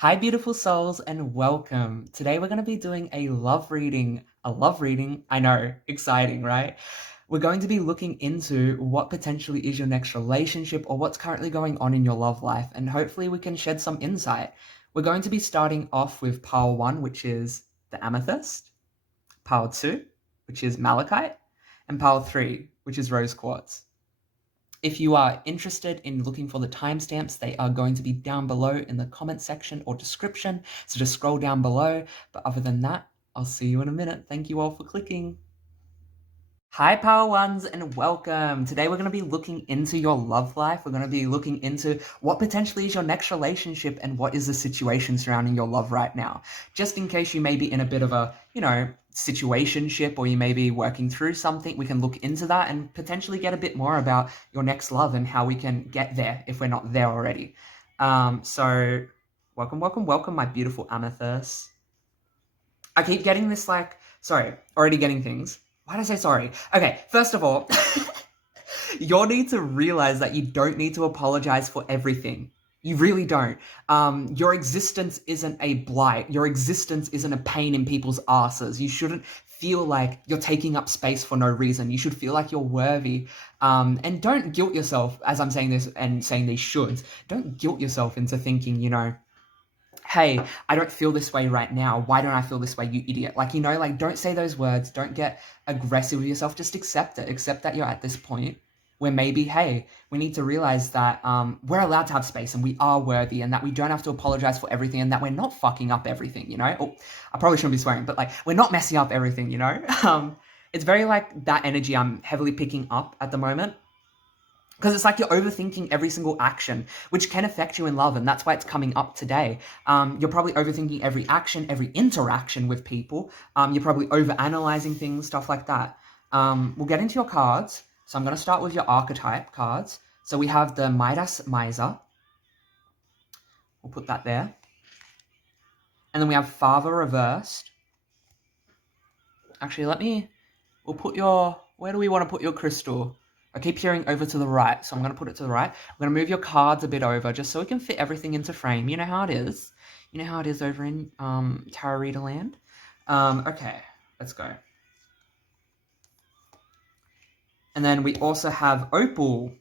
Hi, beautiful souls, and welcome. Today we're going to be doing a love reading. A love reading? I know, exciting, right? We're going to be looking into what potentially is your next relationship or what's currently going on in your love life, and hopefully we can shed some insight. We're going to be starting off with pile 1, which is the Amethyst, pile 2, which is Malachite, and pile 3, which is rose quartz. If you are interested in looking for the timestamps, they are going to be down below in the comment section or description. So just scroll down below. But other than that, I'll see you in a minute. Thank you all for clicking. Hi, Power Ones, and welcome. Today we're going to be looking into your love life. We're going to be looking into what potentially is your next relationship and what is the situation surrounding your love right now. Just in case you may be in a bit of a, situationship, or you may be working through something, we can look into that and potentially get a bit more about your next love and how we can get there if we're not there already. So welcome, welcome, welcome, my beautiful Amethyst. I keep getting this already getting things. Why did I say sorry? Okay, first of all, you'll need to realize that you don't need to apologize for everything. You really don't. Your existence isn't a blight. Your existence isn't a pain in people's asses. You shouldn't feel like you're taking up space for no reason. You should feel like you're worthy. And don't guilt yourself, as I'm saying this and saying these shoulds, don't guilt yourself into thinking, hey, I don't feel this way right now. Why don't I feel this way, you idiot? Don't say those words. Don't get aggressive with yourself. Just accept it. Accept that you're at this point where maybe, hey, we need to realize that we're allowed to have space and we are worthy, and that we don't have to apologize for everything, and that we're not fucking up everything, Oh, I probably shouldn't be swearing, but we're not messing up everything, It's very that energy I'm heavily picking up at the moment. Because it's like you're overthinking every single action, which can affect you in love, and that's why it's coming up today. You're probably overthinking every action, every interaction with people. You're probably overanalyzing things, stuff like that. We'll get into your cards. So I'm going to start with your archetype cards. So we have the Midas Miser. We'll put that there. And then we have Father reversed. Actually, we'll put where do we want to put your crystal? I keep hearing over to the right, so I'm going to put it to the right. I'm going to move your cards a bit over just so we can fit everything into frame. You know how it is. You know how it is over in Tarot Reader land. Okay, let's go. And then we also have Opal.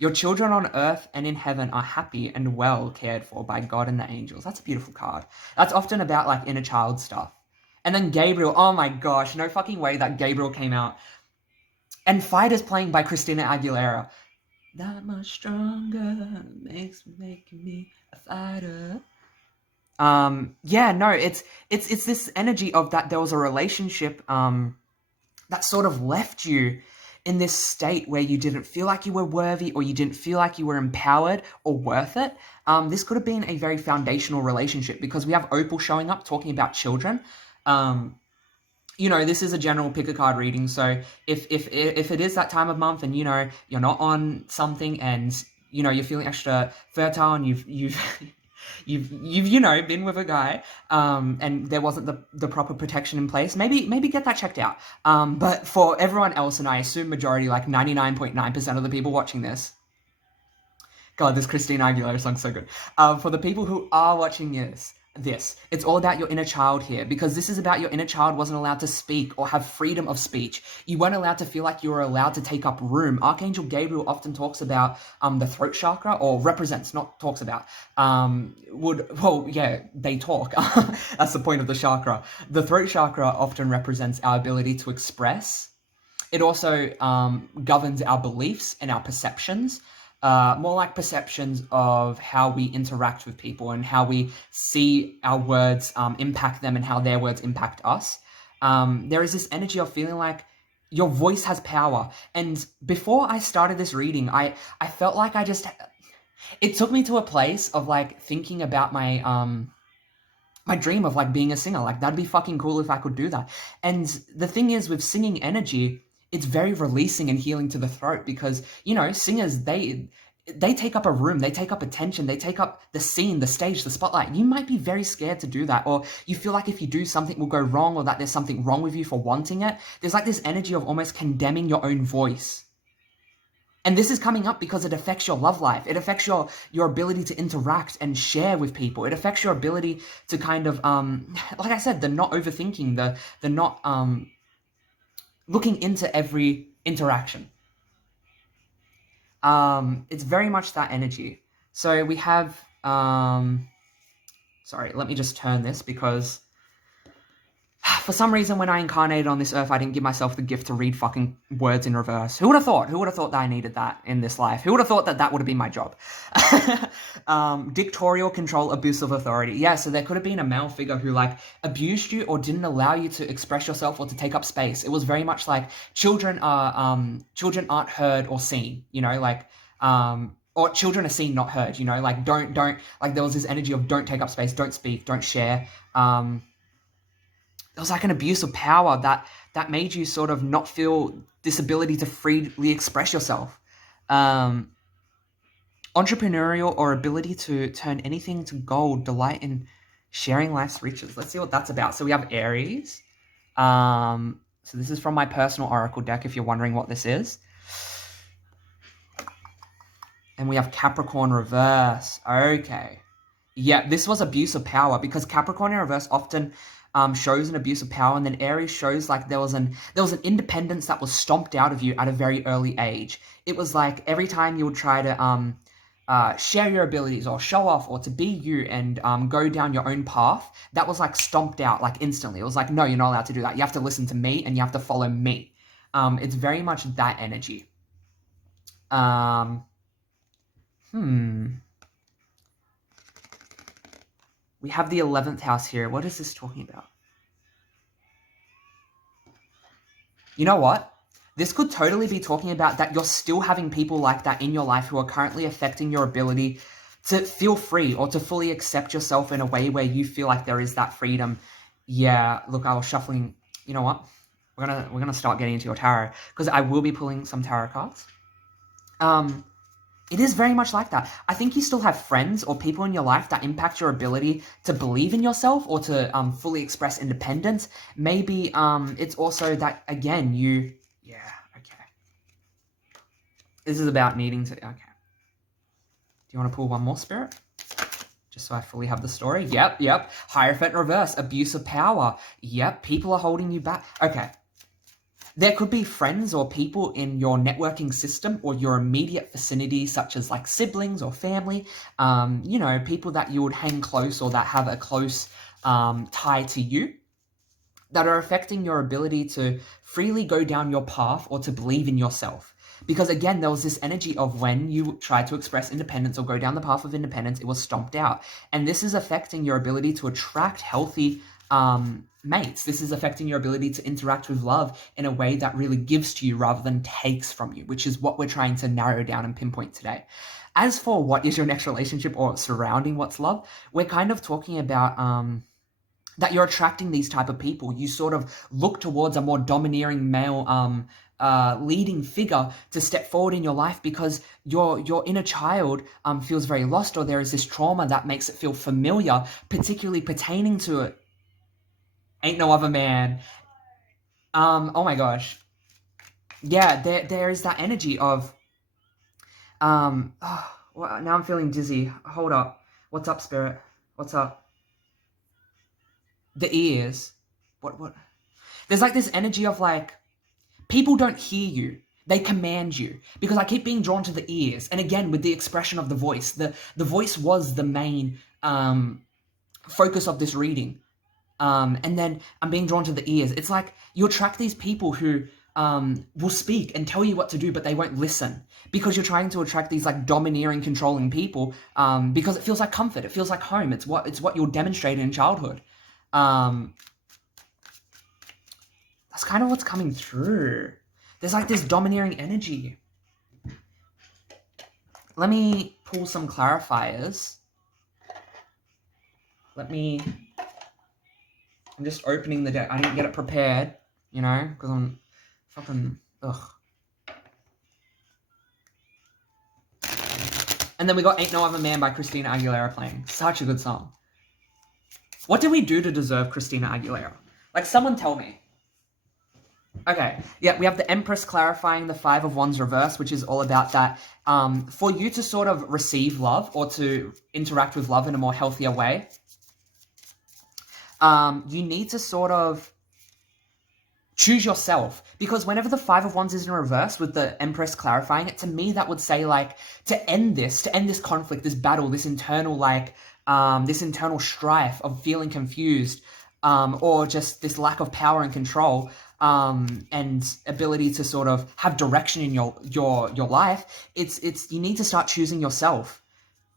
Your children on earth and in heaven are happy and well cared for by God and the angels. That's a beautiful card. That's often about inner child stuff. And then Gabriel. Oh my gosh, no fucking way that Gabriel came out. And Fight is playing by Christina Aguilera. That much stronger makes me a fighter. It's this energy of that there was a relationship that sort of left you in this state where you didn't feel like you were worthy, or you didn't feel like you were empowered or worth it. This could have been a very foundational relationship, because we have Opal showing up talking about children. This is a general pick a card reading, so if it is that time of month and you're not on something, and you're feeling extra fertile, and you've been with a guy and there wasn't the proper protection in place, maybe get that checked out. But for everyone else, and I assume majority, 99.9% of the people watching this, God, this Christina Aguilera song's so good. For the people who are watching this, it's all about your inner child here, because this is about your inner child wasn't allowed to speak or have freedom of speech. You weren't allowed to feel like you were allowed to take up room. Archangel Gabriel often talks about the throat chakra, or represents, not talks about. They talk. That's the point of the chakra. The throat chakra often represents our ability to express. It also governs our beliefs and our perceptions. More like perceptions of how we interact with people and how we see our words impact them and how their words impact us. There is this energy of feeling like your voice has power. And before I started this reading, I felt like it took me to a place of thinking about my dream of being a singer. That'd be fucking cool if I could do that. And the thing is, with singing energy, it's very releasing and healing to the throat, because singers, they take up a room, they take up attention, they take up the scene, the stage, the spotlight. You might be very scared to do that, or you feel like if you do, something will go wrong, or that there's something wrong with you for wanting it. There's this energy of almost condemning your own voice. And this is coming up because it affects your love life. It affects your ability to interact and share with people. It affects your ability to kind of, like I said, the not overthinking, the not looking into every interaction. It's very much that energy. So we have, sorry, let me just turn this because for some reason when I incarnated on this earth, I didn't give myself the gift to read fucking words in reverse. Who would have thought? Who would have thought that I needed that in this life? Who would have thought that that would have been my job? Dictatorial control, abuse of authority. Yeah, so there could have been a male figure who like abused you or didn't allow you to express yourself or to take up space. It was very much like children aren't heard or seen, you know, like, or children are seen, not heard, you know, like don't, like there was this energy of don't take up space, don't speak, don't share. There was like an abuse of power that made you sort of not feel this ability to freely express yourself. Entrepreneurial or ability to turn anything to gold, delight in sharing life's riches. Let's see what that's about. So we have Aries. So this is from my personal oracle deck, if you're wondering what this is. And we have Capricorn reverse. Okay. Yeah, this was abuse of power because Capricorn in reverse often shows an abuse of power, and then Aries shows like there was an independence that was stomped out of you at a very early age. It was like every time you would try to share your abilities or show off or to be you and go down your own path, that was like stomped out like instantly. It was like, no, you're not allowed to do that. You have to listen to me and you have to follow me. It's very much that energy. We have the 11th house here. What is this talking about? You know what? This could totally be talking about that you're still having people like that in your life who are currently affecting your ability to feel free or to fully accept yourself in a way where you feel like there is that freedom. Yeah, look, I was shuffling. You know what? We're gonna start getting into your tarot because I will be pulling some tarot cards. It is very much like that. I think you still have friends or people in your life that impact your ability to believe in yourself or to fully express independence. Maybe it's also that, again, yeah, okay. This is about needing to, okay. Do you want to pull one more, Spirit? Just so I fully have the story. Yep. Hierophant reverse, abuse of power. Yep, people are holding you back. Okay. There could be friends or people in your networking system or your immediate vicinity, such as like siblings or family, you know, people that you would hang close or that have a close tie to you, that are affecting your ability to freely go down your path or to believe in yourself. Because again, there was this energy of when you tried to express independence or go down the path of independence, it was stomped out. And this is affecting your ability to attract healthy mates. This is affecting your ability to interact with love in a way that really gives to you rather than takes from you, which is what we're trying to narrow down and pinpoint today. As for what is your next relationship or surrounding what's love, we're kind of talking about that you're attracting these type of people. You sort of look towards a more domineering male leading figure to step forward in your life because your inner child feels very lost, or there is this trauma that makes it feel familiar, particularly pertaining to it. Ain't no other man. Oh my gosh. Yeah, there is that energy of well, now I'm feeling dizzy. Hold up. What's up, Spirit? What's up? The ears. What? There's like this energy of like people don't hear you. They command you. Because I keep being drawn to the ears. And again, with the expression of the voice. The voice was the main focus of this reading. And then I'm being drawn to the ears. It's like you attract these people who will speak and tell you what to do, but they won't listen because you're trying to attract these like domineering, controlling people because it feels like comfort. It feels like home. It's what you're demonstrating in childhood. That's kind of what's coming through. There's like this domineering energy. Let me pull some clarifiers. I'm just opening the deck. I didn't get it prepared, you know, because I'm fucking, ugh. And then we got Ain't No Other Man by Christina Aguilera playing. Such a good song. What did we do to deserve Christina Aguilera? Like, someone tell me. Okay, yeah, we have the Empress clarifying the Five of Wands reverse, which is all about that. For you to sort of receive love or to interact with love in a more healthier way, you need to sort of choose yourself. Because whenever the Five of Wands is in reverse with the Empress clarifying it, to me that would say like to end this conflict, this battle, this internal this internal strife of feeling confused, or just this lack of power and control, and ability to sort of have direction in your life. It's you need to start choosing yourself,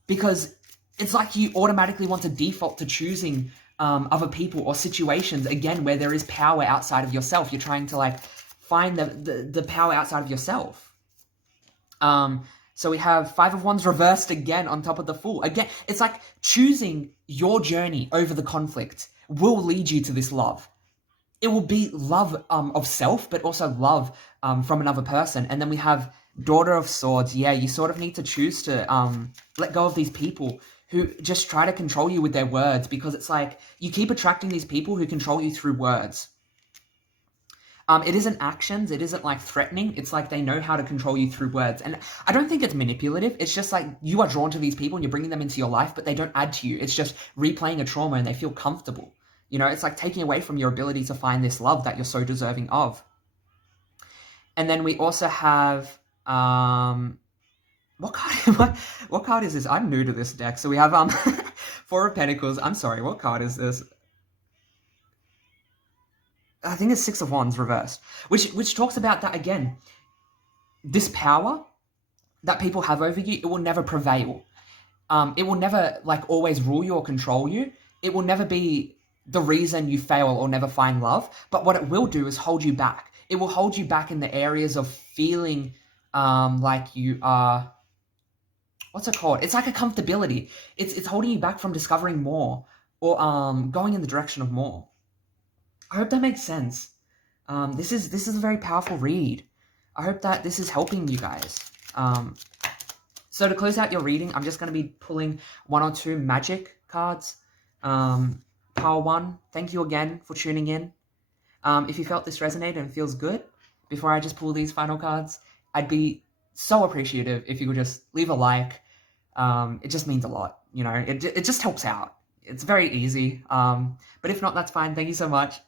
because it's like you automatically want to default to choosing other people or situations again where there is power outside of yourself. You're trying to like find the power outside of yourself. So we have Five of Wands reversed again on top of the Fool. Again, it's like choosing your journey over the conflict will lead you to this love. It will be love of self, but also love from another person. And then we have Daughter of Swords. Yeah, you sort of need to choose to let go of these people who just try to control you with their words, because it's like you keep attracting these people who control you through words. It isn't actions. It isn't like threatening. It's like they know how to control you through words. And I don't think it's manipulative. It's just like you are drawn to these people and you're bringing them into your life, but they don't add to you. It's just replaying a trauma and they feel comfortable. You know, it's like taking away from your ability to find this love that you're so deserving of. And then we also have, what card is this? I'm new to this deck. So we have Four of Pentacles. I'm sorry, what card is this? I think it's Six of Wands reversed, which talks about that again. This power that people have over you, it will never prevail. It will never like always rule you or control you. It will never be the reason you fail or never find love. But what it will do is hold you back. It will hold you back in the areas of feeling like you are, what's it called? It's like a comfortability. It's holding you back from discovering more or going in the direction of more. I hope that makes sense. This is a very powerful read. I hope that this is helping you guys. So to close out your reading, I'm just going to be pulling one or two magic cards. Pile 1, thank you again for tuning in. If you felt this resonated and feels good, before I just pull these final cards, I'd be so appreciative if you could just leave a like. It just means a lot, you know, it just helps out. It's very easy. But if not, that's fine. Thank you so much.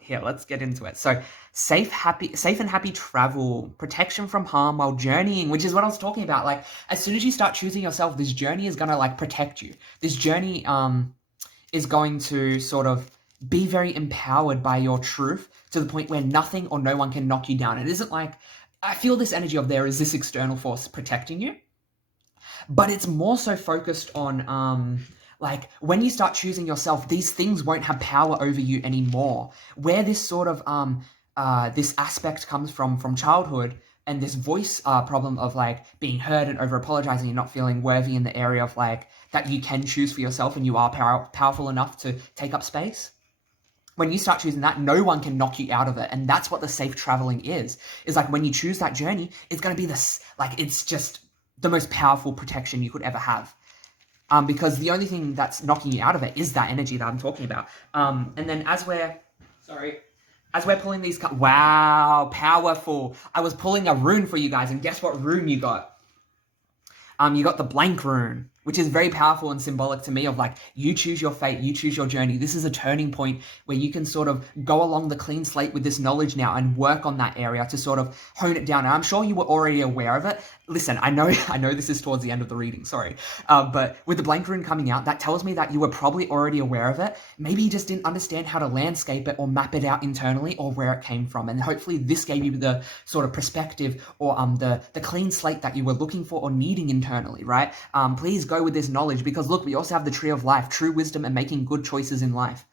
Here, let's get into it. So safe and happy travel, protection from harm while journeying, which is what I was talking about. Like, as soon as you start choosing yourself, this journey is going to like protect you. This journey, is going to sort of be very empowered by your truth to the point where nothing or no one can knock you down. It isn't like, I feel this energy of there is this external force protecting you, but it's more so focused on, like when you start choosing yourself, these things won't have power over you anymore. Where this sort of, this aspect comes from childhood, and this voice problem of like being heard and over apologizing and not feeling worthy in the area of like that you can choose for yourself and you are powerful enough to take up space. When you start choosing that, no one can knock you out of it. And that's what the safe traveling is like when you choose that journey, it's going to be this, like, it's just the most powerful protection you could ever have. Because the only thing that's knocking you out of it is that energy that I'm talking about. And then as we're pulling these cards, wow, powerful. I was pulling a rune for you guys, and guess what rune you got? You got the blank rune, which is very powerful and symbolic to me of like, you choose your fate, you choose your journey. This is a turning point where you can sort of go along the clean slate with this knowledge now and work on that area to sort of hone it down. And I'm sure you were already aware of it. Listen, I know this is towards the end of the reading, sorry. But with the blank rune coming out, that tells me that you were probably already aware of it. Maybe you just didn't understand how to landscape it or map it out internally or where it came from. And hopefully this gave you the sort of perspective or the clean slate that you were looking for or needing internally, right? Please go with this knowledge, because look, we also have the tree of life, true wisdom and making good choices in life.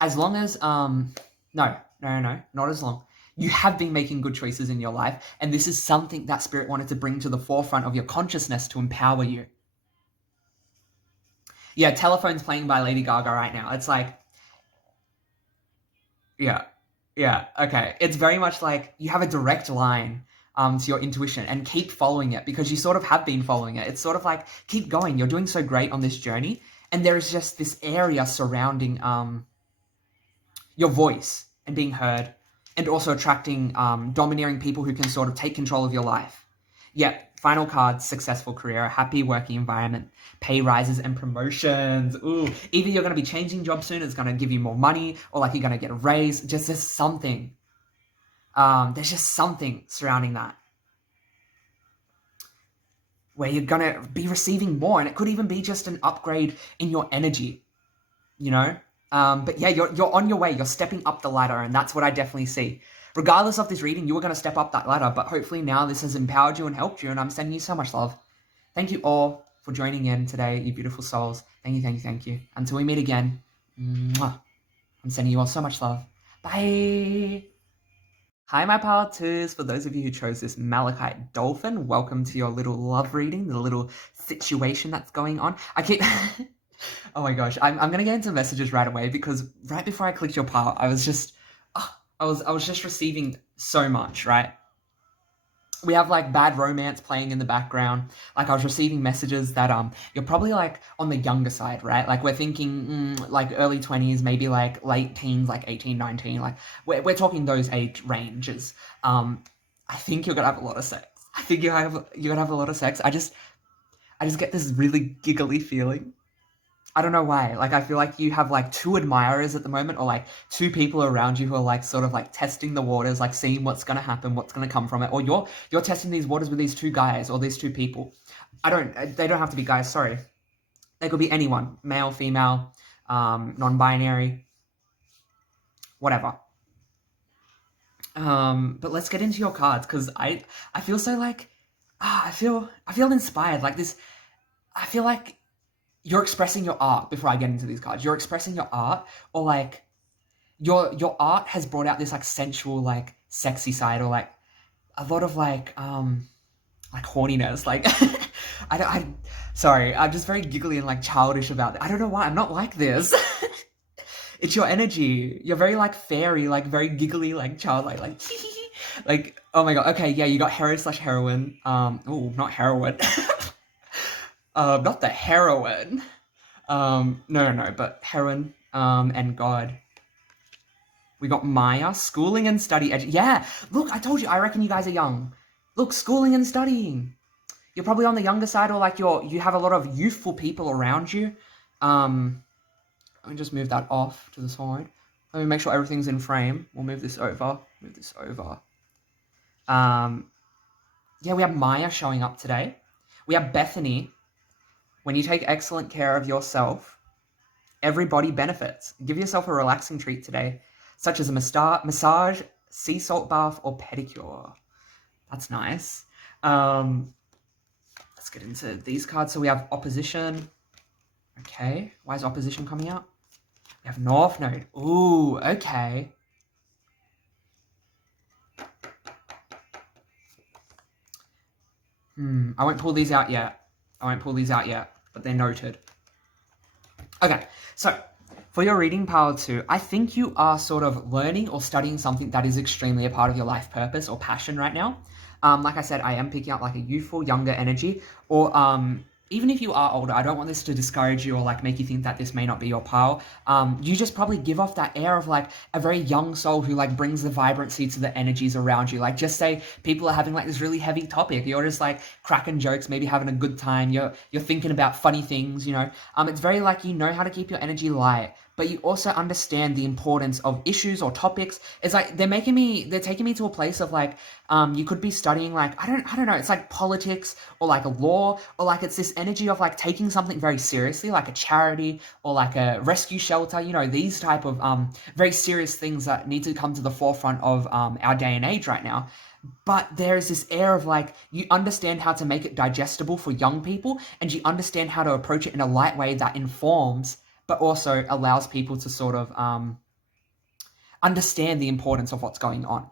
As long as, no, not as long. You have been making good choices in your life, and this is something that Spirit wanted to bring to the forefront of your consciousness to empower you. Yeah, Telephone's playing by Lady Gaga right now. It's like, yeah, okay. It's very much like you have a direct line to your intuition, and keep following it, because you sort of have been following it. It's sort of like, keep going. You're doing so great on this journey, and there is just this area surrounding your voice and being heard. and also attracting domineering people who can sort of take control of your life. Yep, final card, successful career, a happy working environment, pay rises and promotions. Ooh, either you're going to be changing jobs soon, it's going to give you more money, or like you're going to get a raise. Just there's something. There's just something surrounding that where you're going to be receiving more, and it could even be just an upgrade in your energy, you know? But yeah, you're on your way. You're stepping up the ladder, and that's what I definitely see. Regardless of this reading, you were going to step up that ladder, but hopefully now this has empowered you and helped you, and I'm sending you so much love. Thank you all for joining in today, you beautiful souls. Thank you, thank you, thank you. Until we meet again, mwah, I'm sending you all so much love. Bye! Hi, my power twos. For those of you who chose this Malachite dolphin, welcome to your little love reading, the little situation that's going on. I keep... Oh my gosh, I'm gonna get into messages right away because right before I clicked your part, I was just... I was just receiving so much, right? We have like bad romance playing in the background. Like I was receiving messages that you're probably like on the younger side, right? Like we're thinking like early 20s, maybe like late teens, like 18, 19. Like we're talking those age ranges. I think you're gonna have a lot of sex. I think you're gonna have a lot of sex. I just get this really giggly feeling. I don't know why. Like, I feel like you have like two admirers at the moment, or like two people around you who are like sort of like testing the waters, like seeing what's gonna happen, what's gonna come from it. Or you're testing these waters with these two guys or these two people. They don't have to be guys, sorry. They could be anyone, male, female, non-binary, whatever. But let's get into your cards, because I feel so like, I feel inspired. Like this, I feel like you're expressing your art before I get into these cards. You're expressing your art, or like your art has brought out this like sensual, like sexy side, or like a lot of like horniness. Like sorry, I'm just very giggly and like childish about it. I don't know why. I'm not like this. It's your energy. You're very like fairy, like very giggly, like childlike, like like oh my god. Okay, yeah, you got hero/heroine. Oh, not heroine. Not the heroine. No, but heroine, and God. We got Maya, schooling and study. Yeah, look, I told you, I reckon you guys are young. Look, schooling and studying. You're probably on the younger side, or like you have a lot of youthful people around you. Let me just move that off to the side. Let me make sure everything's in frame. We'll move this over. Yeah, we have Maya showing up today. We have Bethany. When you take excellent care of yourself, everybody benefits. Give yourself a relaxing treat today, such as a massage, sea salt bath, or pedicure. That's nice. Let's get into these cards. So we have opposition. Okay. Why is opposition coming out? We have North Node. Ooh, okay. I won't pull these out yet. But they're noted. Okay, so for your reading power 2, I think you are sort of learning or studying something that is extremely a part of your life purpose or passion right now. Like I said, I am picking up like a youthful, younger energy, or even if you are older, I don't want this to discourage you or like make you think that this may not be your pile. You just probably give off that air of like a very young soul who like brings the vibrancy to the energies around you. Like just say people are having like this really heavy topic, you're just like cracking jokes, maybe having a good time. You're thinking about funny things, you know. It's very like you know how to keep your energy light, but you also understand the importance of issues or topics. It's like they're taking me to a place of like you could be studying like I don't know, it's like politics or like a law, or like it's this energy of like taking something very seriously, like a charity or like a rescue shelter, you know, these type of very serious things that need to come to the forefront of our day and age right now. But there is this air of like you understand how to make it digestible for young people, and you understand how to approach it in a light way that informs but also allows people to sort of understand the importance of what's going on.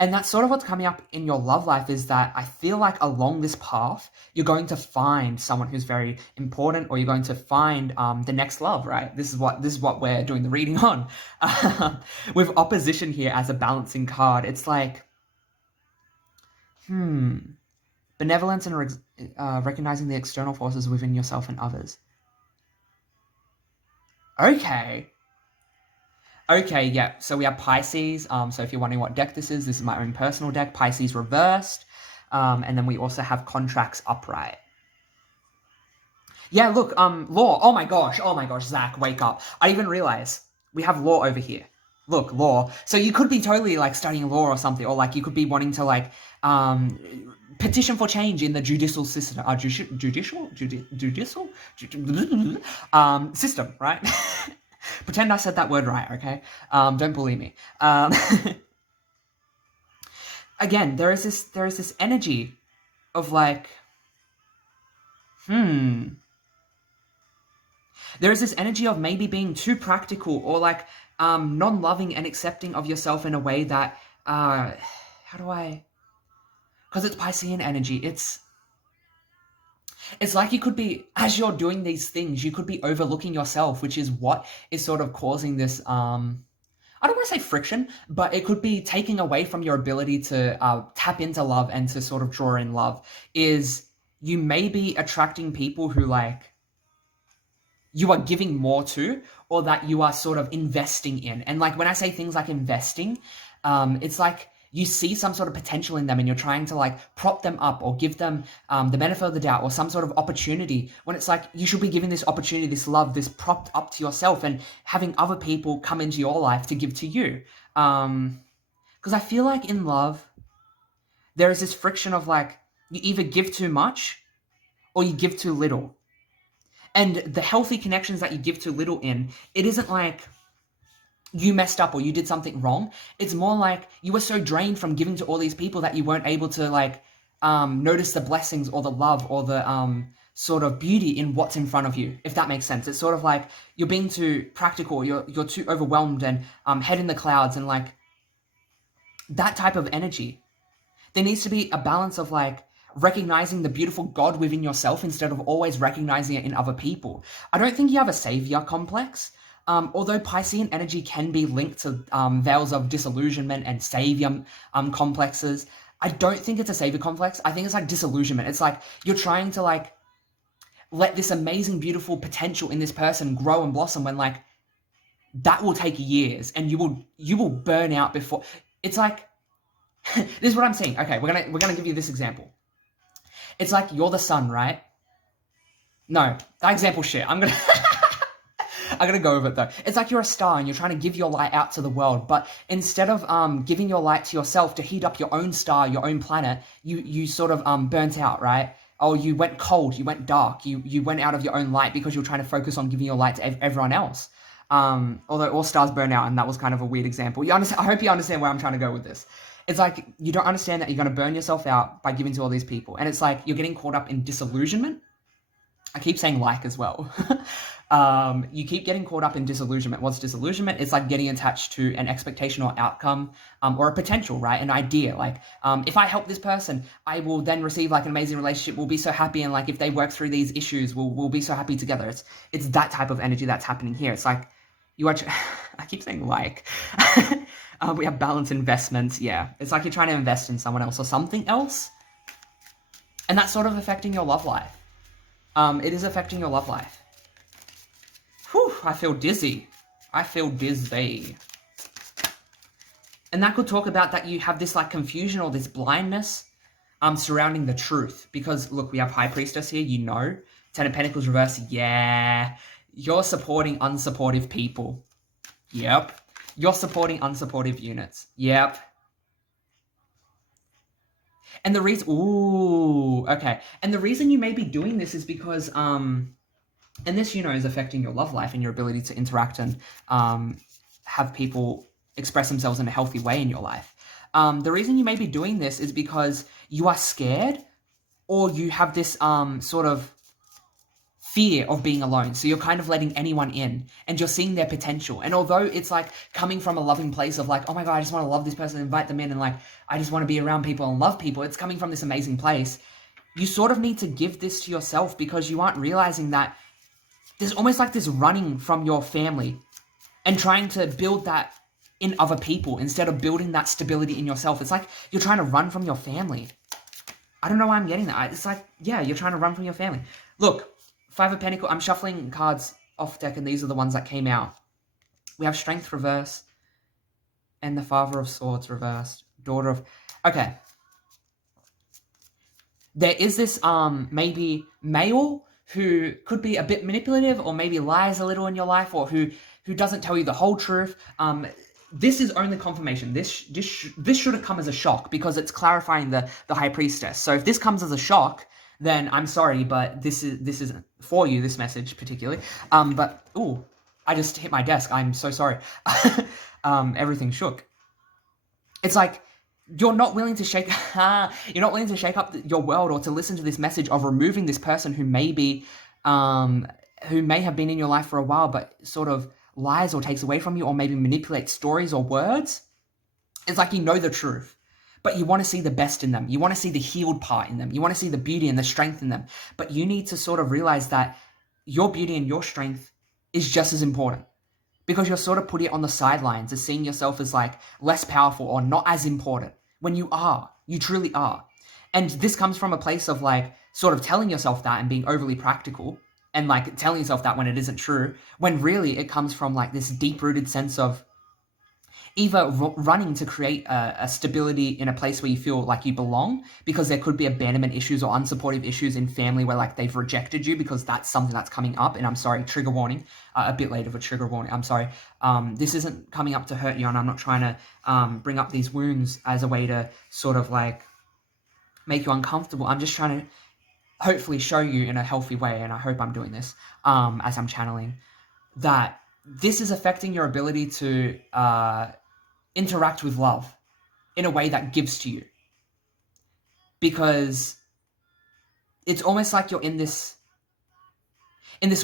And that's sort of what's coming up in your love life, is that I feel like along this path, you're going to find someone who's very important, or you're going to find the next love, right? This is what we're doing the reading on. With opposition here as a balancing card, it's like, benevolence and recognizing the external forces within yourself and others. Okay. Okay, yeah. So we have Pisces. So if you're wondering what deck this is my own personal deck. Pisces reversed. And then we also have contracts upright. Yeah, look, law. Oh my gosh, Zach, wake up. I didn't even realize we have law over here. Look, law. So you could be totally like studying law or something, or like you could be wanting to like petition for change in the judicial system, system, right? Pretend I said that word right, okay? Don't bully me. Again, there is this energy of like, there is this energy of maybe being too practical or like non-loving and accepting of yourself in a way that because it's Piscean energy, it's like you could be, as you're doing these things, you could be overlooking yourself, which is what is sort of causing this I don't want to say friction, but it could be taking away from your ability to tap into love and to sort of draw in love. Is you may be attracting people who like you are giving more to, or that you are sort of investing in. And like when I say things like investing, it's like you see some sort of potential in them and you're trying to like prop them up or give them the benefit of the doubt or some sort of opportunity, when it's like you should be giving this opportunity, this love, this propped up to yourself and having other people come into your life to give to you. Because I feel like in love, there is this friction of like you either give too much or you give too little. And the healthy connections that you give too little in, it isn't like you messed up or you did something wrong. It's more like you were so drained from giving to all these people that you weren't able to like notice the blessings or the love or the sort of beauty in what's in front of you, if that makes sense. It's sort of like you're being too practical, you're too overwhelmed and head in the clouds and like that type of energy. There needs to be a balance of like recognizing the beautiful God within yourself instead of always recognizing it in other people. I don't think you have a savior complex. Although Piscean energy can be linked to veils of disillusionment and savior complexes, I don't think it's a savior complex. I think it's like disillusionment. It's like you're trying to like let this amazing, beautiful potential in this person grow and blossom when like that will take years and you will burn out before. It's like this is what I'm saying. Okay, we're gonna give you this example. It's like you're the sun, right? No, that example shit. I'm gonna go with it though. It's like you're a star and you're trying to give your light out to the world, but instead of giving your light to yourself to heat up your own star, your own planet, you sort of burnt out, right? Oh, you went cold, you went dark, you went out of your own light because you're trying to focus on giving your light to everyone else. Although all stars burn out, and that was kind of a weird example. I hope you understand where I'm trying to go with this. It's like you don't understand that you're going to burn yourself out by giving to all these people. And it's like you're getting caught up in disillusionment. I keep saying like as well. You keep getting caught up in disillusionment. What's disillusionment? It's like getting attached to an expectation or outcome or a potential, right? An idea. Like if I help this person, I will then receive like an amazing relationship. We'll be so happy. And like if they work through these issues, we'll be so happy together. It's that type of energy that's happening here. It's like you are... I keep saying like... we have balance investments. Yeah, it's like you're trying to invest in someone else or something else. And that's sort of affecting your love life. It is affecting your love life. Whew, I feel dizzy. And that could talk about that you have this like confusion or this blindness surrounding the truth. Because look, we have High Priestess here, you know. Ten of Pentacles reverse, yeah. You're supporting unsupportive people. Yep. You're supporting unsupportive units. Yep. And the reason... Ooh, okay. And the reason you may be doing this is because... and this, you know, is affecting your love life and your ability to interact and have people express themselves in a healthy way in your life. The reason you may be doing this is because you are scared or you have this sort of fear of being alone. So you're kind of letting anyone in and you're seeing their potential. And although it's like coming from a loving place of like, oh my God, I just want to love this person, invite them in, and like, I just want to be around people and love people. It's coming from this amazing place. You sort of need to give this to yourself because you aren't realizing that there's almost like this running from your family and trying to build that in other people instead of building that stability in yourself. It's like you're trying to run from your family. I don't know why I'm getting that. It's like, yeah, you're trying to run from your family. Look, Five of Pentacles, I'm shuffling cards off deck and these are the ones that came out. We have Strength reversed, and the Father of Swords reversed. Daughter of... Okay. There is this maybe male who could be a bit manipulative, or maybe lies a little in your life, or who doesn't tell you the whole truth. This is only confirmation. This shouldn't come as a shock, because it's clarifying the High Priestess. So if this comes as a shock, then I'm sorry, but this isn't for you, this message particularly. But ooh, I just hit my desk. I'm so sorry. Everything shook. It's like you're not willing to shake up your world, or to listen to this message of removing this person who may be who may have been in your life for a while, but sort of lies or takes away from you, or maybe manipulates stories or words. It's like you know the truth, but you want to see the best in them. You want to see the healed part in them. You want to see the beauty and the strength in them. But you need to sort of realize that your beauty and your strength is just as important, because you're sort of put it on the sidelines as seeing yourself as like less powerful or not as important, when you are. You truly are. And this comes from a place of like sort of telling yourself that and being overly practical, and like telling yourself that when it isn't true, when really it comes from like this deep-rooted sense of either running to create a stability in a place where you feel like you belong, because there could be abandonment issues or unsupportive issues in family where like they've rejected you, because that's something that's coming up. And I'm sorry, trigger warning, a bit late of a trigger warning. I'm sorry. This isn't coming up to hurt you, and I'm not trying to bring up these wounds as a way to sort of like make you uncomfortable. I'm just trying to hopefully show you in a healthy way, and I hope I'm doing this as I'm channeling, that this is affecting your ability to interact with love in a way that gives to you, because it's almost like you're in this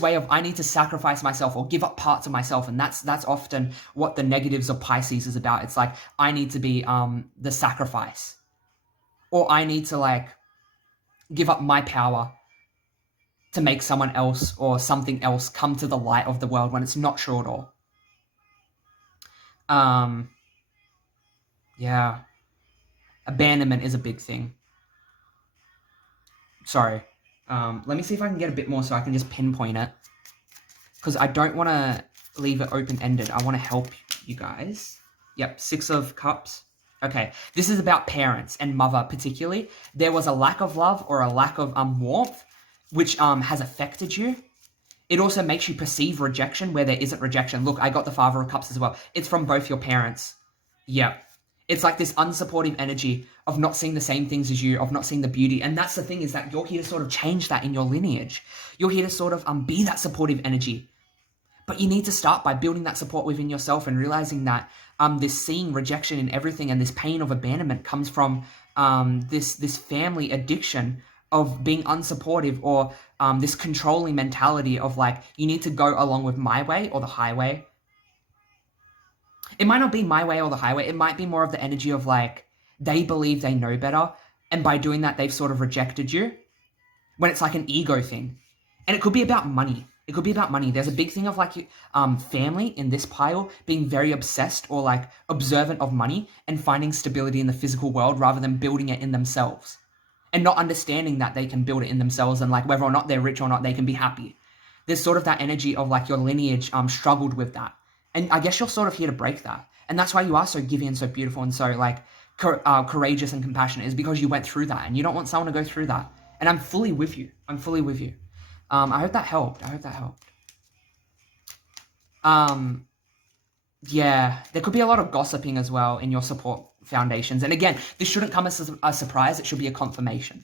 way of, I need to sacrifice myself or give up parts of myself. And that's often what the negatives of Pisces is about. It's like, I need to be the sacrifice, or I need to like give up my power to make someone else or something else come to the light of the world, when it's not true at all. Yeah. Abandonment is a big thing. Sorry. Let me see if I can get a bit more so I can just pinpoint it, because I don't want to leave it open-ended. I want to help you guys. Yep, 6 of Cups. Okay, this is about parents and mother particularly. There was a lack of love or a lack of warmth, which has affected you. It also makes you perceive rejection where there isn't rejection. Look, I got the Father of Cups as well. It's from both your parents. Yep. It's like this unsupportive energy of not seeing the same things as you, of not seeing the beauty. And that's the thing, is that you're here to sort of change that in your lineage. You're here to sort of be that supportive energy. But you need to start by building that support within yourself and realizing that this seeing rejection in everything and this pain of abandonment comes from this family addiction of being unsupportive, or this controlling mentality of like, you need to go along with my way or the highway. It might not be my way or the highway. It might be more of the energy of like, they believe they know better, and by doing that, they've sort of rejected you, when it's like an ego thing. And it could be about money. It could be about money. There's a big thing of like family in this pile being very obsessed or like observant of money and finding stability in the physical world rather than building it in themselves, and not understanding that they can build it in themselves, and like whether or not they're rich or not, they can be happy. There's sort of that energy of like your lineage struggled with that. And I guess you're sort of here to break that. And that's why you are so giving and so beautiful and so like courageous and compassionate, is because you went through that, and you don't want someone to go through that. And I'm fully with you. I'm fully with you. I hope that helped. Yeah, there could be a lot of gossiping as well in your support foundations. And again, this shouldn't come as a surprise. It should be a confirmation.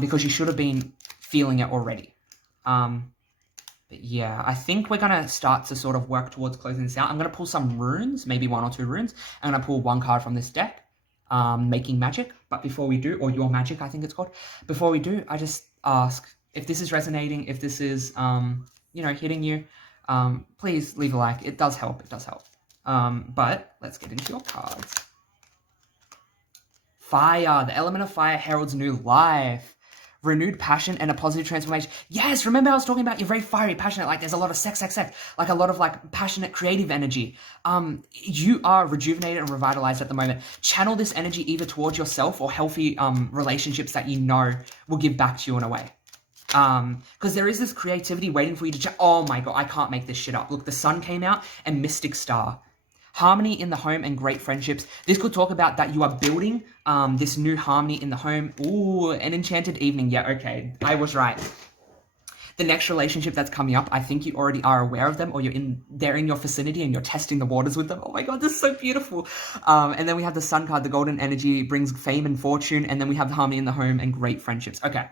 Because you should have been feeling it already. But yeah, I think we're going to start to sort of work towards closing this out. I'm going to pull some runes, maybe 1 or 2 runes. I'm going to pull 1 card from this deck, Making Magic. But before we do, or Your Magic, I think it's called. Before we do, I just ask, if this is resonating, if this is, hitting you, please leave a like. It does help. But let's get into your cards. Fire. The element of fire heralds new life. Renewed passion and a positive transformation. Yes, remember I was talking about you're very fiery, passionate, like there's a lot of sex, like a lot of like passionate, creative energy. You are rejuvenated and revitalized at the moment. Channel this energy either towards yourself or healthy relationships that you know will give back to you in a way. Because there is this creativity waiting for you to oh my god, I can't make this shit up. Look, the sun came out and mystic star. Harmony in the home and great friendships. This could talk about that you are building this new harmony in the home. Ooh, an enchanted evening. Yeah, okay, I was right. The next relationship that's coming up, I think you already are aware of them, or they're in your vicinity and you're testing the waters with them. Oh my god, this is so beautiful. And then we have the sun card, the golden energy brings fame and fortune, and then we have the harmony in the home and great friendships. Okay.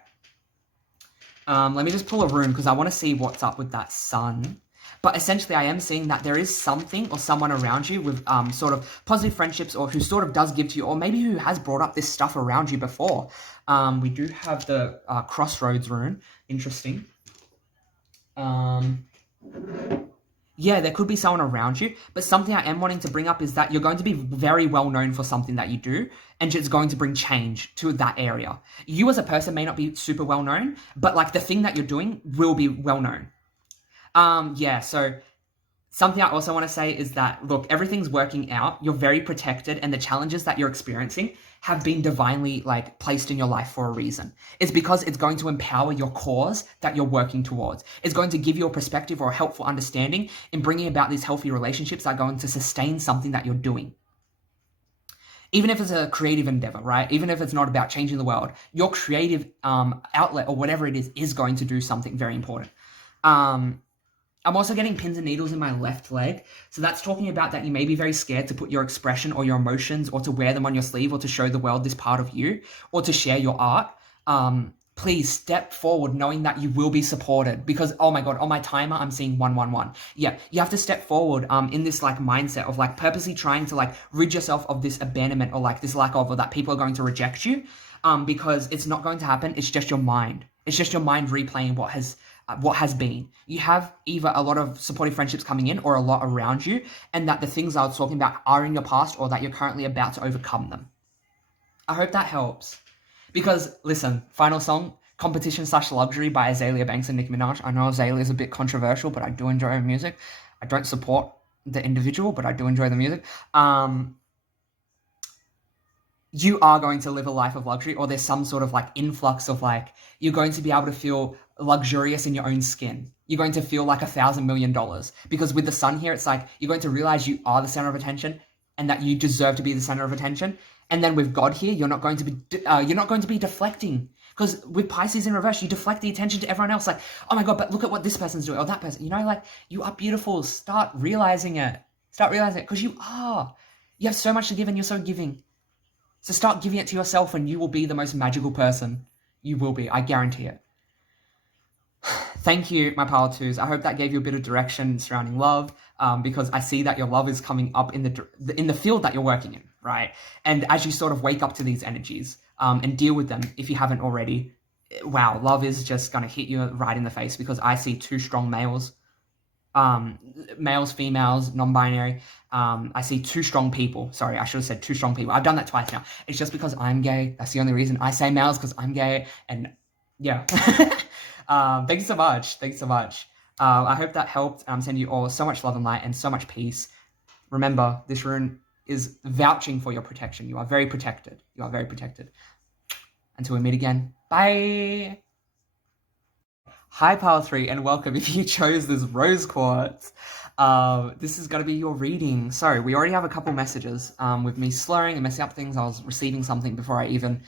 Let me just pull a rune because I want to see what's up with that sun. But essentially, I am seeing that there is something or someone around you with sort of positive friendships, or who sort of does give to you, or maybe who has brought up this stuff around you before. We do have the crossroads rune. Interesting. Yeah, there could be someone around you, but something I am wanting to bring up is that you're going to be very well known for something that you do, and it's going to bring change to that area. You as a person may not be super well known, but like the thing that you're doing will be well known. Yeah, so something I also want to say is that, look, everything's working out. You're very protected, and the challenges that you're experiencing have been divinely like placed in your life for a reason. It's because it's going to empower your cause that you're working towards. It's going to give you a perspective or a helpful understanding in bringing about these healthy relationships that are going to sustain something that you're doing. Even if it's a creative endeavor, right? Even if it's not about changing the world, your creative outlet or whatever it is going to do something very important. I'm also getting pins and needles in my left leg. So that's talking about that you may be very scared to put your expression or your emotions, or to wear them on your sleeve, or to show the world this part of you, or to share your art. Please step forward knowing that you will be supported, because, oh my god, on my timer, I'm seeing 111. Yeah, you have to step forward in this like mindset of like purposely trying to like rid yourself of this abandonment, or like this lack of, or that people are going to reject you, because it's not going to happen. It's just your mind. It's just your mind replaying what has been. You have either a lot of supportive friendships coming in, or a lot around you, and that the things I was talking about are in your past, or that you're currently about to overcome them. I hope that helps. Because, listen, final song, Competition/Luxury by Azealia Banks and Nicki Minaj. I know Azealia is a bit controversial, but I do enjoy her music. I don't support the individual, but I do enjoy the music. You are going to live a life of luxury, or there's some sort of like influx of like, you're going to be able to feel luxurious in your own skin. You're going to feel like $1,000 million, because with the sun here, it's like you're going to realize you are the center of attention, and that you deserve to be the center of attention. And then with God here, you're not going to be deflecting, because with Pisces in reverse, you deflect the attention to everyone else. Like, oh my god, but look at what this person's doing, or that person. You know, like, you are beautiful. Start realizing it. Because you are. You have so much to give, and you're so giving. So start giving it to yourself, and you will be the most magical person. You will be. I guarantee it. Thank you, my Power 2s. I hope that gave you a bit of direction surrounding love, because I see that your love is coming up in the field that you're working in, right? And as you sort of wake up to these energies and deal with them, if you haven't already, wow, love is just going to hit you right in the face, because I see two strong males, females, non-binary. I see two strong people. Sorry, I should have said two strong people. I've done that twice now. It's just because I'm gay. That's the only reason I say males, because I'm gay. And yeah. Thank you so much. I hope that helped. I'm sending you all so much love and light and so much peace. Remember, this rune is vouching for your protection. You are very protected. Until we meet again. Bye. Hi, Power 3, and welcome. If you chose this rose quartz, this is going to be your reading. So we already have a couple messages with me slurring and messing up things. I was receiving something before I even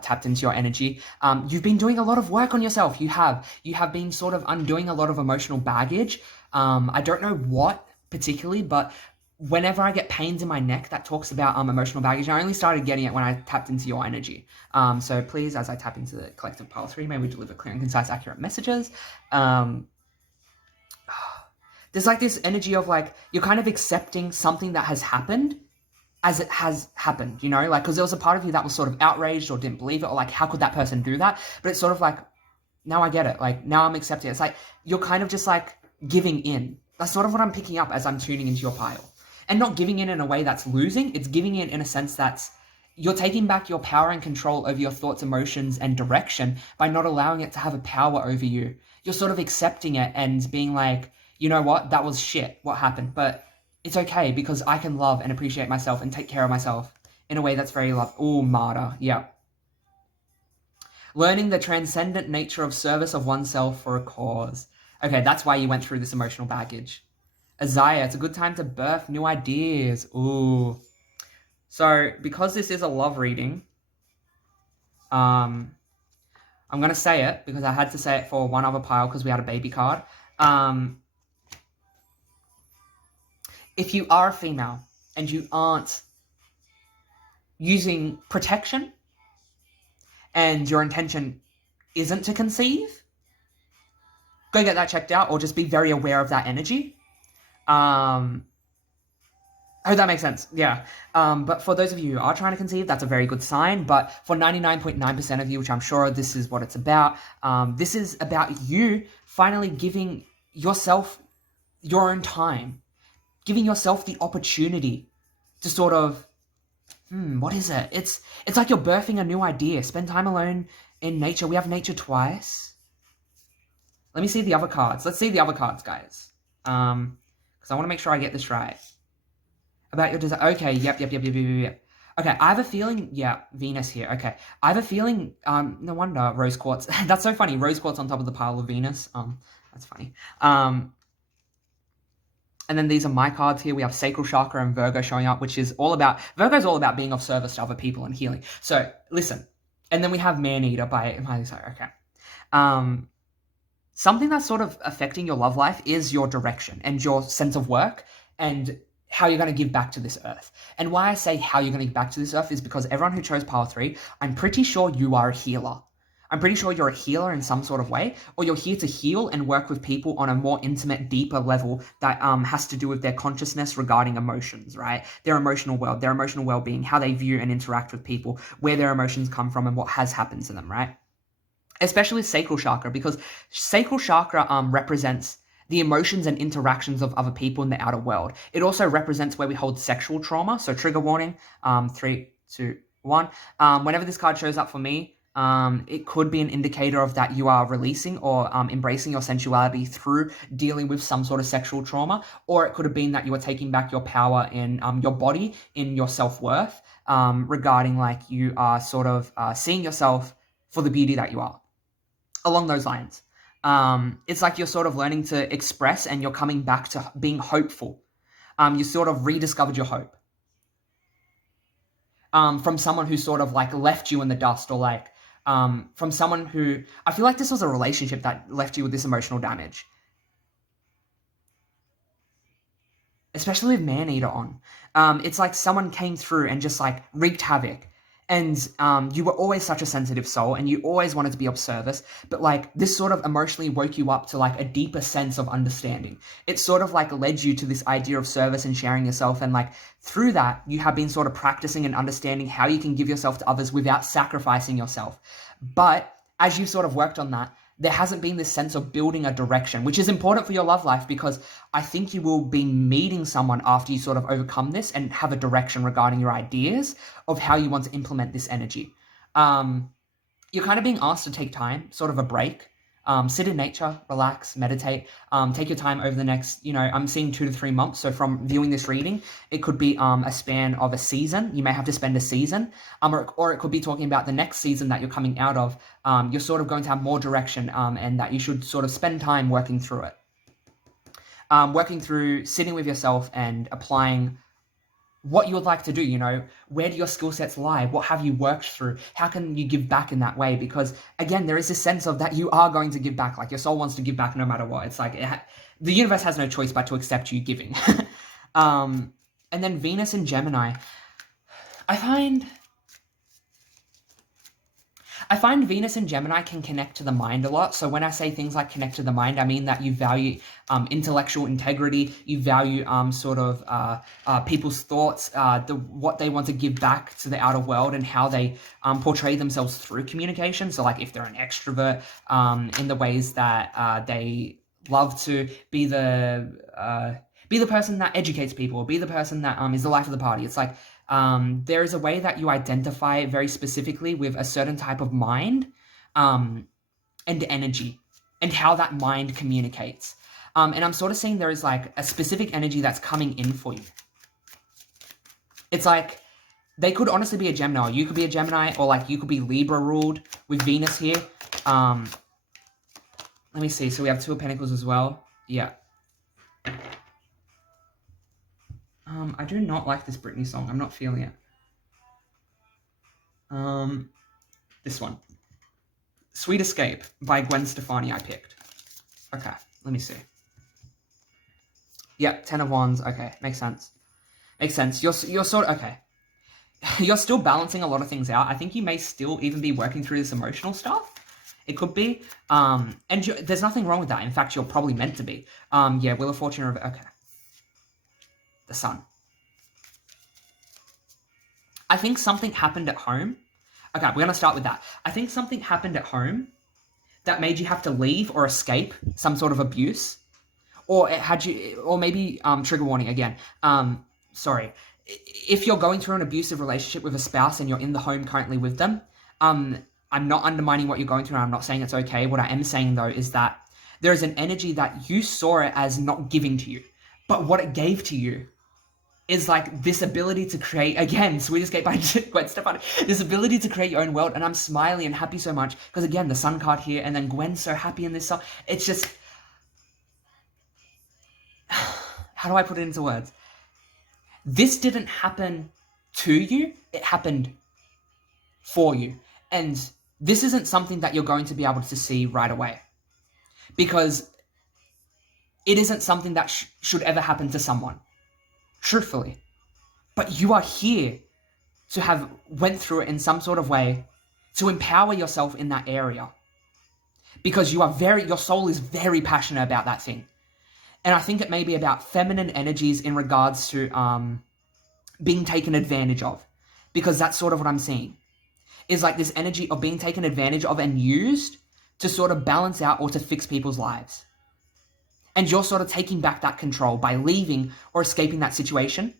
tapped into your energy. You've been doing a lot of work on yourself. You have been sort of undoing a lot of emotional baggage. I don't know what particularly, but whenever I get pains in my neck that talks about emotional baggage, I only started getting it when I tapped into your energy. So please, as I tap into the collective Power 3, may we deliver clear and concise, accurate messages. There's like this energy of like, you're kind of accepting something that has happened as it has happened, you know? Like, because there was a part of you that was sort of outraged or didn't believe it, or like, how could that person do that? But it's sort of like, now I get it. Like, now I'm accepting it. It's like, you're kind of just like giving in. That's sort of what I'm picking up as I'm tuning into your pile. And not giving in a way that's losing. It's giving in a sense that's, you're taking back your power and control over your thoughts, emotions, and direction by not allowing it to have a power over you. You're sort of accepting it and being like, you know what, that was shit, what happened, but it's okay, because I can love and appreciate myself and take care of myself in a way that's very love. Oh, martyr, yeah. Learning the transcendent nature of service of oneself for a cause. Okay, that's why you went through this emotional baggage. Isaiah, it's a good time to birth new ideas. Ooh. So, because this is a love reading, I'm going to say it because I had to say it for one other pile because we had a baby card. If you are a female and you aren't using protection and your intention isn't to conceive, go get that checked out or just be very aware of that energy. I hope that makes sense. Yeah. But for those of you who are trying to conceive, that's a very good sign. But for 99.9% of you, which I'm sure this is what it's about, this is about you finally giving yourself your own time, giving yourself the opportunity to sort of, what is it? It's like you're birthing a new idea. Spend time alone in nature. We have nature twice. Let me see the other cards. Let's see the other cards, guys. Because I want to make sure I get this right. About your desire. Okay, yep. Okay, I have a feeling, yeah, Venus here. Okay, I have a feeling, no wonder, rose quartz. That's so funny, rose quartz on top of the pile of Venus. That's funny. And then these are my cards here. We have Sacral Chakra and Virgo showing up, which is all about, Virgo's all about being of service to other people and healing. So, listen. And then we have Man-Eater by Miley Cyrus. Okay. Something that's sort of affecting your love life is your direction and your sense of work and how you're going to give back to this earth. And why I say how you're going to give back to this earth is because everyone who chose pile 3, I'm pretty sure you are a healer. I'm pretty sure you're a healer in some sort of way, or you're here to heal and work with people on a more intimate, deeper level that has to do with their consciousness regarding emotions, right? Their emotional world, their emotional well-being, how they view and interact with people, where their emotions come from and what has happened to them, right? Especially sacral chakra, because sacral chakra represents the emotions and interactions of other people in the outer world. It also represents where we hold sexual trauma. So trigger warning, 3, 2, 1. Whenever this card shows up for me, it could be an indicator of that you are releasing or embracing your sensuality through dealing with some sort of sexual trauma, or it could have been that you are taking back your power in your body, in your self-worth, regarding like you are sort of seeing yourself for the beauty that you are. Along those lines. It's like you're sort of learning to express and you're coming back to being hopeful. You sort of rediscovered your hope. From someone who sort of like left you in the dust, or like from someone who, I feel like this was a relationship that left you with this emotional damage. Especially with Man-Eater on. It's like someone came through and just like wreaked havoc. And you were always such a sensitive soul and you always wanted to be of service, but like this sort of emotionally woke you up to like a deeper sense of understanding. It sort of like led you to this idea of service and sharing yourself, and like through that you have been sort of practicing and understanding how you can give yourself to others without sacrificing yourself. But as you sort of worked on that, there hasn't been this sense of building a direction, which is important for your love life, because I think you will be meeting someone after you sort of overcome this and have a direction regarding your ideas of how you want to implement this energy. You're kind of being asked to take time, sort of a break, sit in nature, relax, meditate, take your time over the next, I'm seeing 2 to 3 months. So from viewing this reading, it could be a span of a season. You may have to spend a season, or it could be talking about the next season that you're coming out of. You're sort of going to have more direction, and that you should sort of spend time working through it. Working through sitting with yourself and applying what you would like to do, where do your skill sets lie? What have you worked through? How can you give back in that way? Because again, there is this sense of that you are going to give back. Like your soul wants to give back no matter what. It's like the universe has no choice but to accept you giving. And then Venus in Gemini. I find Venus in Gemini can connect to the mind a lot. So when I say things like connect to the mind, I mean that you value intellectual integrity, you value people's thoughts, what they want to give back to the outer world, and how they portray themselves through communication. So like if they're an extrovert, in the ways that they love to be the person that educates people, or be the person that is the life of the party. It's like there is a way that you identify very specifically with a certain type of mind and energy, and how that mind communicates. And I'm sort of seeing there is like a specific energy that's coming in for you. It's like They could honestly be a Gemini. You could be a Gemini, or like you could be Libra ruled with Venus here. Let me see. So we have Two of Pentacles as well. Yeah. I do not like this Britney song. I'm not feeling it. This one. Sweet Escape by Gwen Stefani I picked. Okay, let me see. Yeah, Ten of Wands. Okay, makes sense. Makes sense. You're sort of, okay. You're still balancing a lot of things out. I think you may still even be working through this emotional stuff. It could be. And there's nothing wrong with that. In fact, you're probably meant to be. Yeah, Wheel of Fortune. Okay. The Sun. I think something happened at home. Okay, we're going to start with that. I think something happened at home that made you have to leave or escape some sort of abuse. Or it had you, or maybe, trigger warning again. Sorry. If you're going through an abusive relationship with a spouse and you're in the home currently with them, I'm not undermining what you're going through. I'm not saying it's okay. What I am saying, though, is that there is an energy that you saw it as not giving to you. But what it gave to you is like this ability to create, again, Sweet Escape by Gwen Stefani, this ability to create your own world. And I'm smiling and happy so much because, again, the Sun card here, and then Gwen's so happy in this song. It's just, how do I put it into words? This didn't happen to you, it happened for you. And this isn't something that you're going to be able to see right away, because it isn't something that should ever happen to someone, truthfully. But you are here to have went through it in some sort of way to empower yourself in that area, because your soul is very passionate about that thing. And I think it may be about feminine energies in regards to being taken advantage of, because that's sort of what I'm seeing, is like this energy of being taken advantage of and used to sort of balance out or to fix people's lives. And you're sort of taking back that control by leaving or escaping that situation,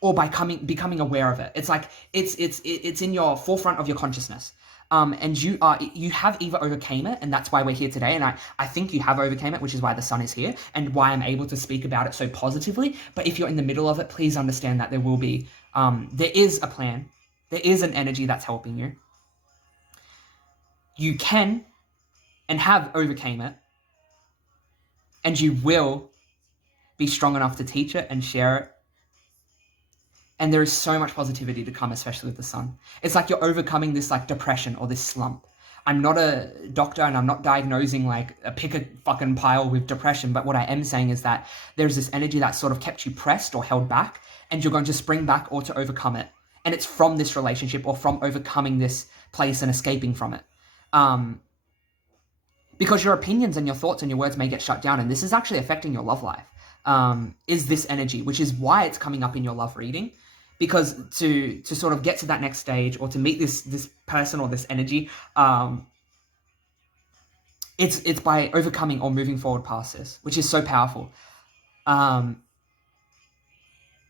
or by becoming aware of it. It's like it's in your forefront of your consciousness. And you have either overcame it, and that's why we're here today. And I think you have overcame it, which is why the Sun is here and why I'm able to speak about it so positively. But if you're in the middle of it, please understand that there will be, there is a plan. There is an energy that's helping you. You can and have overcame it. And you will be strong enough to teach it and share it. And there is so much positivity to come, especially with the Sun. It's like you're overcoming this like depression or this slump. I'm not a doctor and I'm not diagnosing like pick a fucking pile with depression. But what I am saying is that there's this energy that sort of kept you pressed or held back, and you're going to spring back or to overcome it. And it's from this relationship or from overcoming this place and escaping from it. Because your opinions and your thoughts and your words may get shut down, and this is actually affecting your love life. Is this energy, which is why it's coming up in your love reading. Because to sort of get to that next stage or to meet this person or this energy, it's by overcoming or moving forward past this, which is so powerful.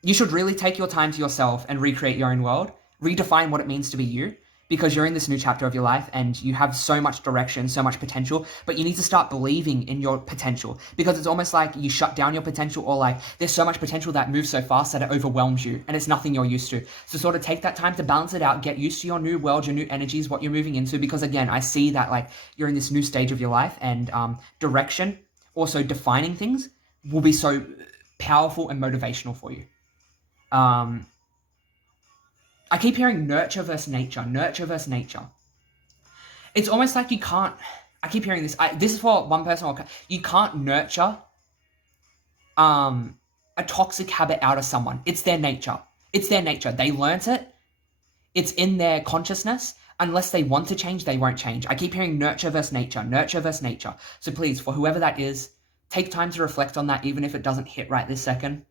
You should really take your time to yourself and recreate your own world, redefine what it means to be you, because you're in this new chapter of your life and you have so much direction, so much potential, but you need to start believing in your potential, because it's almost like you shut down your potential, or like there's so much potential that moves so fast that it overwhelms you and it's nothing you're used to. So sort of take that time to balance it out, get used to your new world, your new energies, what you're moving into, because again, I see that like you're in this new stage of your life, and direction, also defining things, will be so powerful and motivational for you. I keep hearing nurture versus nature, nurture versus nature. It's almost like you can't, I keep hearing this, this is for one person, you can't nurture a toxic habit out of someone. It's their nature. It's their nature. They learnt it. It's in their consciousness. Unless they want to change, they won't change. I keep hearing nurture versus nature, nurture versus nature. So please, for whoever that is, take time to reflect on that, even if it doesn't hit right this second.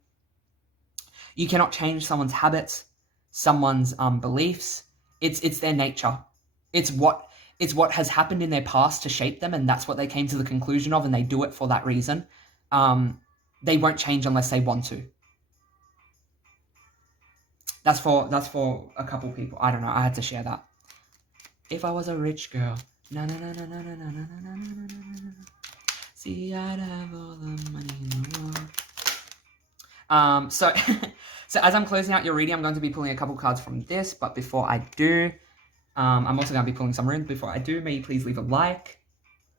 You cannot change someone's habits, someone's beliefs. It's their nature. It's what has happened in their past to shape them, and that's what they came to the conclusion of, and they do it for that reason. They won't change unless they want to. That's for a couple people. I don't know. I had to share that. If I was a rich girl, na na na na na na na na na na na na. See, I'd have all the money in the world. So So as I'm closing out your reading, I'm going to be pulling a couple cards from this, but before I do, I'm also going to be pulling some runes. Before I do, may you please leave a like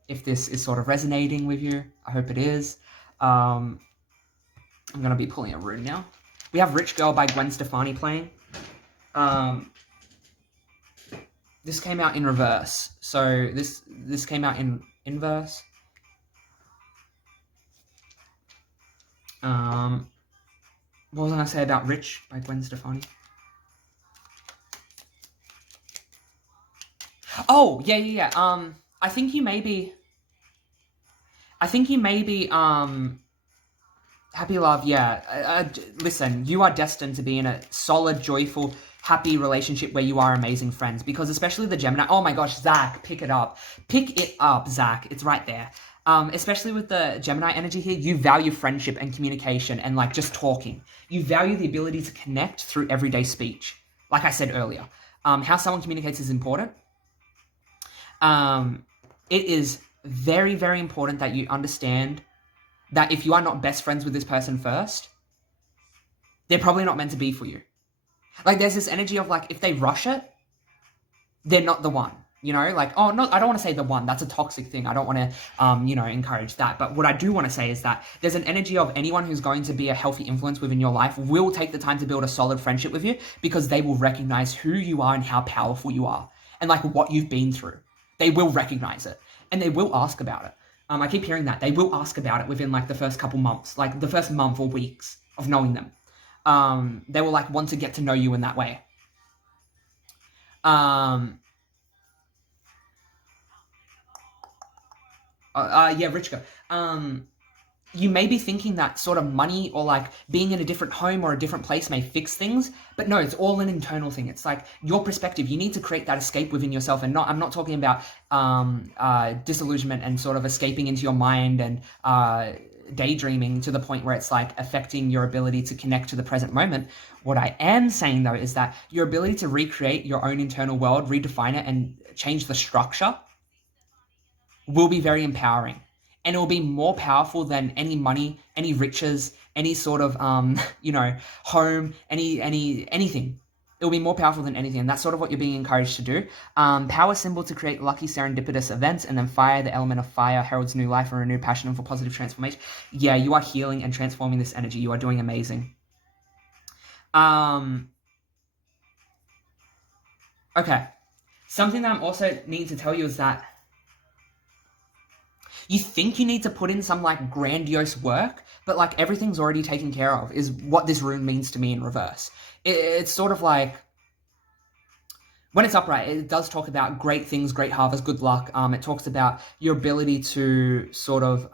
if this is sort of resonating with you. I hope it is. I'm going to be pulling a rune now. We have Rich Girl by 𝒲𝓄 playing. This came out in reverse. So this came out in inverse. What was I going to say about Rich by 𝒲𝓄? Oh, yeah. I think you may be, happy love, yeah. Listen, you are destined to be in a solid, joyful, happy relationship where you are amazing friends. Because especially the Gemini, oh my gosh, Zach, pick it up. Pick it up, Zach. It's right there. Especially with the Gemini energy here, you value friendship and communication and like just talking. You value the ability to connect through everyday speech. Like I said earlier, how someone communicates is important. It is very, very important that you understand that if you are not best friends with this person first, they're probably not meant to be for you. Like, there's this energy of, like, if they rush it, they're not the one, you know? Like, oh, no, I don't want to say the one. That's a toxic thing. I don't want to, encourage that. But what I do want to say is that there's an energy of anyone who's going to be a healthy influence within your life will take the time to build a solid friendship with you because they will recognize who you are and how powerful you are and, like, what you've been through. They will recognize it and they will ask about it. I keep hearing that. They will ask about it within, like, the first couple months, like, the first month or weeks of knowing them. They will, like, want to get to know you in that way. Rich girl. You may be thinking that sort of money or like being in a different home or a different place may fix things, but no, it's all an internal thing. It's like your perspective. You need to create that escape within yourself, and I'm not talking about disillusionment and sort of escaping into your mind and daydreaming to the point where it's like affecting your ability to connect to the present moment. What I am saying though is that your ability to recreate your own internal world, redefine it, and change the structure will be very empowering. And it will be more powerful than any money, any riches, any sort of, home, anything. It will be more powerful than anything. And that's sort of what you're being encouraged to do. Power symbol to create lucky serendipitous events. And then fire, the element of fire, heralds new life and renewed passion for positive transformation. Yeah, you are healing and transforming this energy. You are doing amazing. Okay. Something that I'm also needing to tell you is that you think you need to put in some like grandiose work, but like everything's already taken care of is what this rune means to me in reverse. It's sort of like, when it's upright, it does talk about great things, great harvest, good luck. It talks about your ability to sort of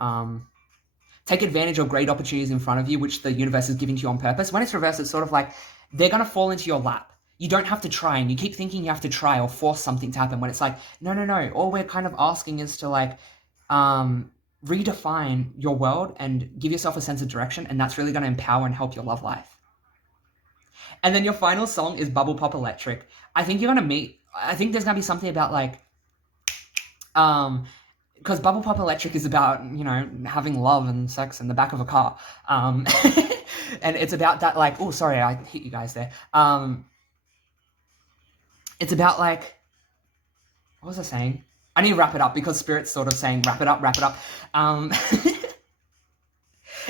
take advantage of great opportunities in front of you, which the universe is giving to you on purpose. When it's reversed, it's sort of like they're going to fall into your lap. You don't have to try, and you keep thinking you have to try or force something to happen when it's like, no. All we're kind of asking is to like, redefine your world and give yourself a sense of direction, and that's really going to empower and help your love life. And then your final song is Bubble Pop Electric. I think you're going to meet, I think there's going to be something about like, because Bubble Pop Electric is about, having love and sex in the back of a car. And it's about that like, oh, sorry, I hit you guys there. It's about like, what was I saying? I need to wrap it up because Spirit's sort of saying, wrap it up.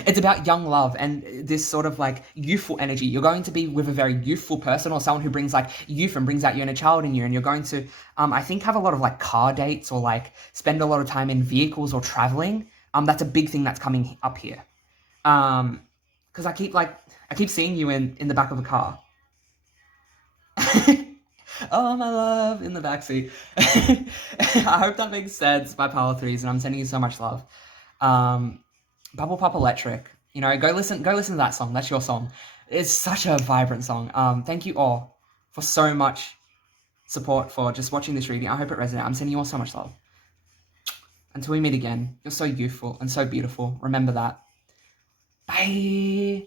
It's about young love and this sort of like youthful energy. You're going to be with a very youthful person or someone who brings like youth and brings out your inner child in you. And you're going to, I think, have a lot of like car dates or like spend a lot of time in vehicles or traveling. That's a big thing that's coming up here. Because I keep seeing you in the back of a car. Oh, my love, in the backseat. I hope that makes sense, my Power 3s, and I'm sending you so much love. Bubble Pop Electric. Go listen to that song. That's your song. It's such a vibrant song. Thank you all for so much support for just watching this reading. I hope it resonates. I'm sending you all so much love. Until we meet again, you're so youthful and so beautiful. Remember that. Bye.